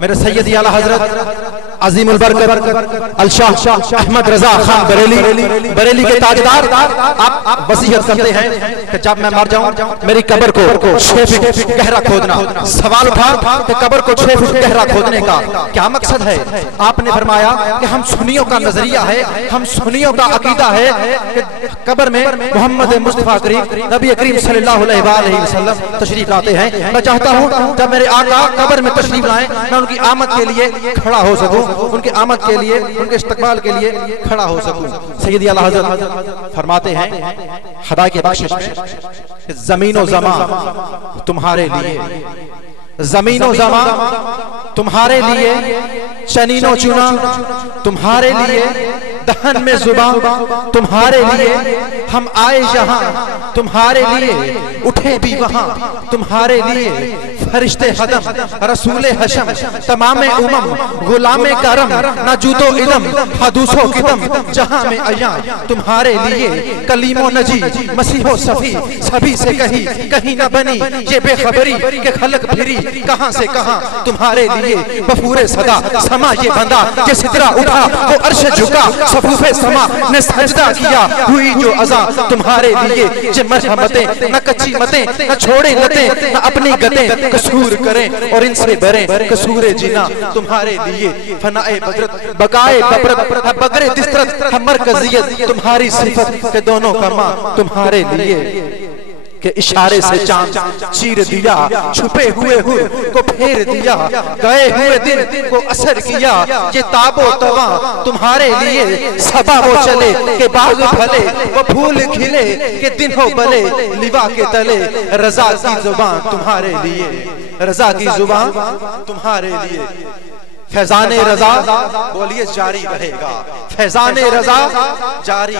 میرے سیدی اعلیٰ حضرت عظیم البرکت الشاہ احمد رضا خان بریلی کے تاجدار آپ وصیت کرتے ہیں کہ جب میں مر جاؤں میری قبر کو 6 فٹ گہرا کھودنا. سوال اٹھا کہ قبر کو 6 فٹ گہرا کھودنے کا کیا مقصد ہے؟ آپ نے فرمایا کہ ہم سنیوں کا نظریہ ہے، ہم سنیوں کا عقیدہ ہے کہ قبر میں محمد مصطفیٰ کریم نبی کریم صلی اللہ علیہ وآلہ وسلم تشریف لاتے ہیں. میں چاہتا ہوں جب میرے آقا قبر میں تشریف لائیں میں ان کی آمد کے لیے کھڑا ہو سکوں، ان کی آمد کے لیے، ان کے استقبال کے لیے کھڑا ہو سکوں. سیدی اعلیٰ حضرت فرماتے ہیں خدا کے بخشش میں زمین و زمان تمہارے لیے، زمین و زمان تمہارے لیے، چنین و چنا تمہارے لیے، دہن میں زبان تمہارے لیے، ہم آئے جہاں تمہارے لیے، اٹھے بھی وہاں تمہارے لیے، فرشتے خدم رسول حشم تمام امم غلام کرم نجود و علم حدوث و قدم جہاں میں ایاں تمہارے لیے، کلیم و نجی مسیح و صفی سبھی سے کہیں نہ بنی یہ بے خبری کہ خلق پھری کہاں سے کہاں تمہارے لیے. بفور صدا سما یہ بندہ کہ سترہ اٹھا وہ عرش جھکا صفوف سما نے سجدہ کیا ہوئی جو عزا تمہارے لیے. جو مرحمتیں نہ کچی متیں نہ چھوڑے لتیں نہ اپنی گتیں قصور کریں اور ان سے بریں قصور جنا تمہارے لیے. فنائے بغرت بقائے ببرت بغر دسترت مرکزیت تمہاری صفت کہ دونوں کا ماں تمہارے لیے. کہ اشارے سے چاند چیر دیا چھپے ہوئے ہور کو پھیر دیا، گئے ہوئے دن کو اثر کیا یہ تاب و تواں تمہارے لیے. صبا وہ چلے کہ باغ پھلے وہ پھول کھلے کہ دن ہو بلے لوا کے تلے. رضا کی زبان تمہارے لیے، رضا کی زبان تمہارے لیے. فیضان رضا بولیے جاری رہے گا، فیضان رضا جاری